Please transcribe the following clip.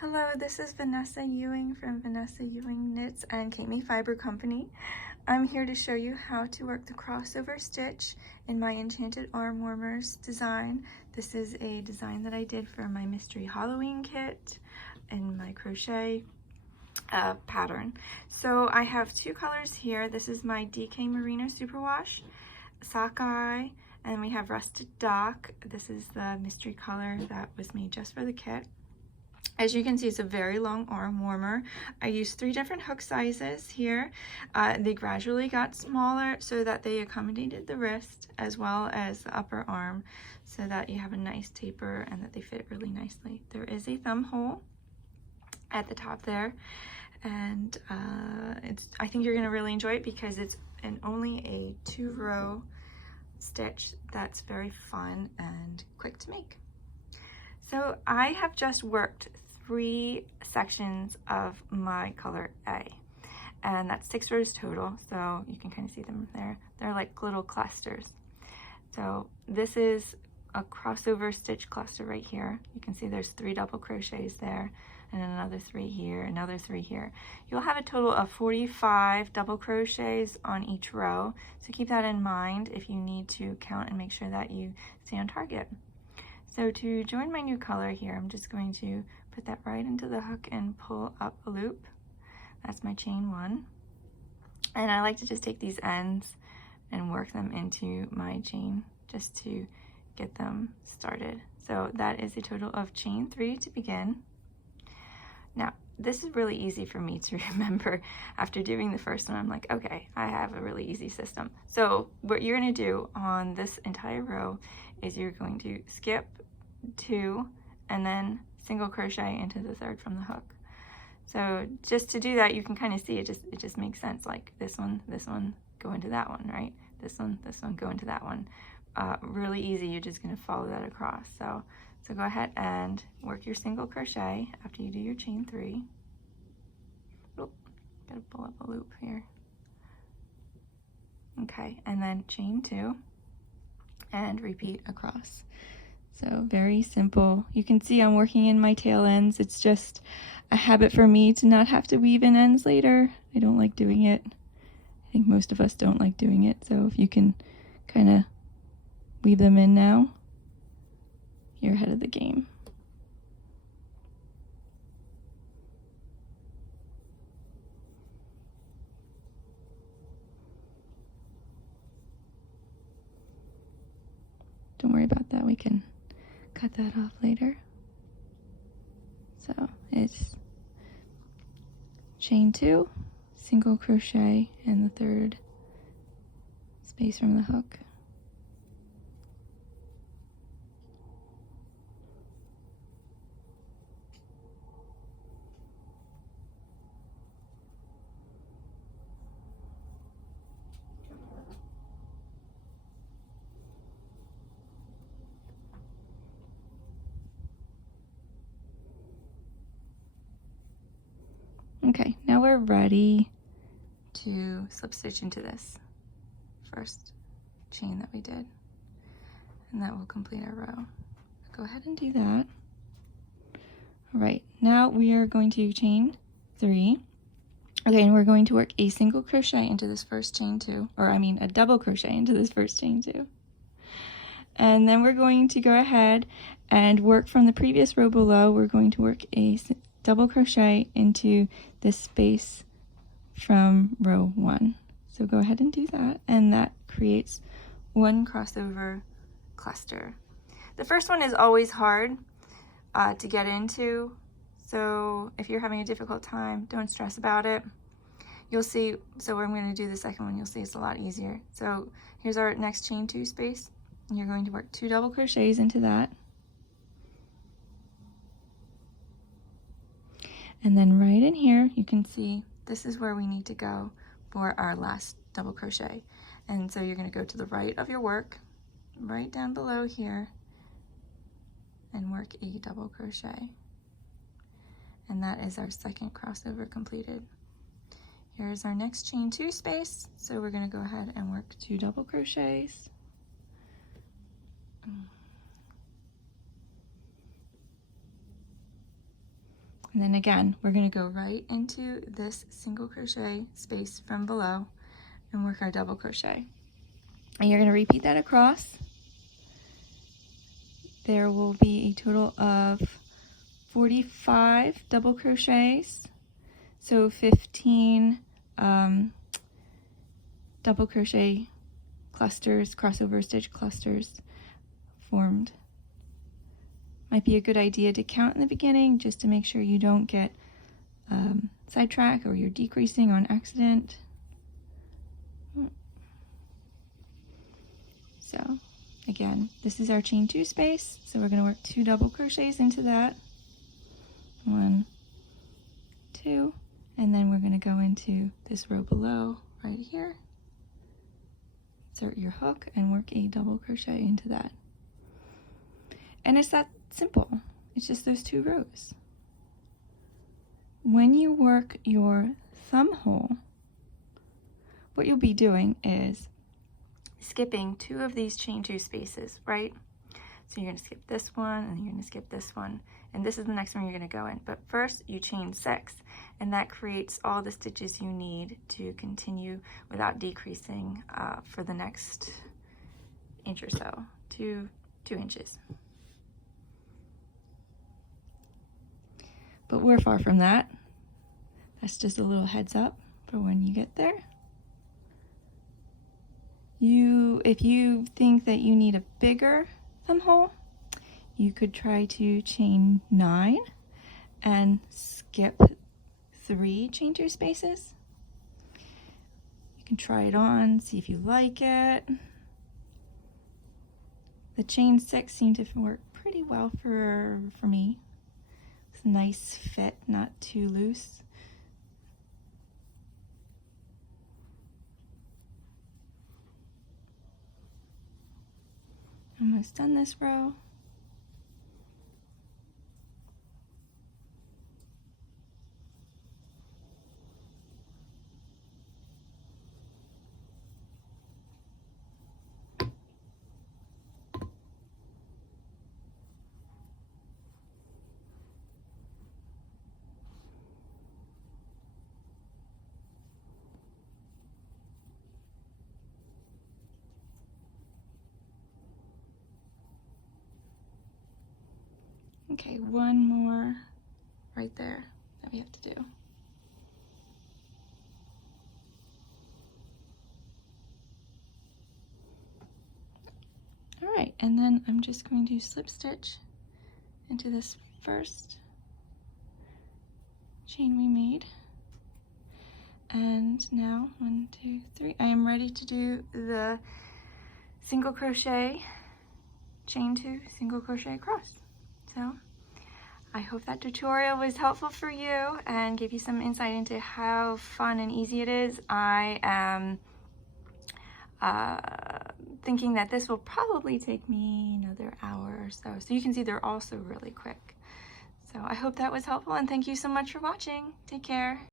Hello, this is Vanessa Ewing from Vanessa Ewing Knits and Kami Fiber Company. I'm here to show you how to work the crossover stitch in my Enchanted Arm Warmers design. This is a design that I did for my Mystery Halloween kit in my crochet pattern. So I have two colors here. This is my DK Merino Superwash, Sockeye, and we have Rusted Dock. This is the mystery color that was made just for the kit. As you can see, it's a very long arm warmer. I used 3 different hook sizes here. They gradually got smaller so that they accommodated the wrist as well as the upper arm so that you have a nice taper and that they fit really nicely. There is a thumb hole at the top there, and I think you're going to really enjoy it because it's only a 2-row stitch that's very fun and quick to make. So I have just worked 3 sections of my color A, and that's 6 rows total, so you can kind of see them there. They're like little clusters. So this is a crossover stitch cluster right here. You can see there's 3 double crochets there, and another 3 here, another 3 here. You'll have a total of 45 double crochets on each row, so keep that in mind if you need to count and make sure that you stay on target. So to join my new color here, I'm just going to put that right into the hook and pull up a loop. That's my chain 1. And I like to just take these ends and work them into my chain just to get them started. So that is a total of chain 3 to begin. Now, this is really easy for me to remember. After doing the first one, I'm like, okay, I have a really easy system. So what you're gonna do on this entire row is you're going to skip 2 and then single crochet into the 3rd from the hook. So just to do that, you can kind of see it just makes sense, like this one, go into that one, right? This one, go into that one. Really easy, you're just gonna follow that across. So go ahead and work your single crochet after you do your chain 3. Oh, gotta pull up a loop here. Okay, and then chain 2 and repeat across. So very simple. You can see I'm working in my tail ends. It's just a habit for me to not have to weave in ends later. I don't like doing it. I think most of us don't like doing it. So if you can kind of weave them in now, you're ahead of the game. Don't worry about that. We can cut that off later. So it's chain 2, single crochet in the 3rd space from the hook. Okay, now we're ready to slip stitch into this first chain that we did, and that will complete our row. Go ahead and do that. All right, now we are going to chain 3. Okay, and we're going to work a single crochet into this first chain 2, or I mean a double crochet into this first chain 2. And then we're going to go ahead and work from the previous row below. We're going to work a double crochet into this space from row 1. So go ahead and do that, and that creates 1 crossover cluster. The first one is always hard to get into, so if you're having a difficult time, don't stress about it. You'll see, so I'm going to do the second one, you'll see it's a lot easier. So here's our next chain 2 space, and you're going to work 2 double crochets into that. And then right in here, you can see this is where we need to go for our last double crochet. And so you're going to go to the right of your work, right down below here, and work a double crochet. And that is our second crossover completed. Here's our next chain 2 space. So we're going to go ahead and work 2 double crochets. And then again, we're going to go right into this single crochet space from below and work our double crochet. And you're going to repeat that across. There will be a total of 45 double crochets, so 15 double crochet clusters, crossover stitch clusters formed. Might be a good idea to count in the beginning just to make sure you don't get sidetracked or you're decreasing on accident. So again, this is our chain 2 space, so we're going to work 2 double crochets into that. 1, 2, and then we're going to go into this row below right here. Insert your hook and work a double crochet into that. And it's that simple. It's just those 2 rows. When you work your thumb hole, what you'll be doing is skipping 2 of these chain 2 spaces, right? So you're going to skip this one, and you're going to skip this one, and this is the next one you're going to go in. But first, you chain 6, and that creates all the stitches you need to continue without decreasing for the next inch or so, 2 inches. But we're far from that. That's just a little heads up for when you get there. If you think that you need a bigger thumb hole, you could try to chain 9 and skip 3 chain 2 spaces. You can try it on, see if you like it. The chain 6 seemed to work pretty well for me. It's a nice fit, not too loose. Almost done this row. Okay, one more right there that we have to do. All right, and then I'm just going to slip stitch into this first chain we made. And now 1, 2, 3, I am ready to do the single crochet, chain 2, single crochet across. So I hope that tutorial was helpful for you and gave you some insight into how fun and easy it is. I am thinking that this will probably take me another hour or so. So you can see they're also really quick. So I hope that was helpful, and thank you so much for watching. Take care.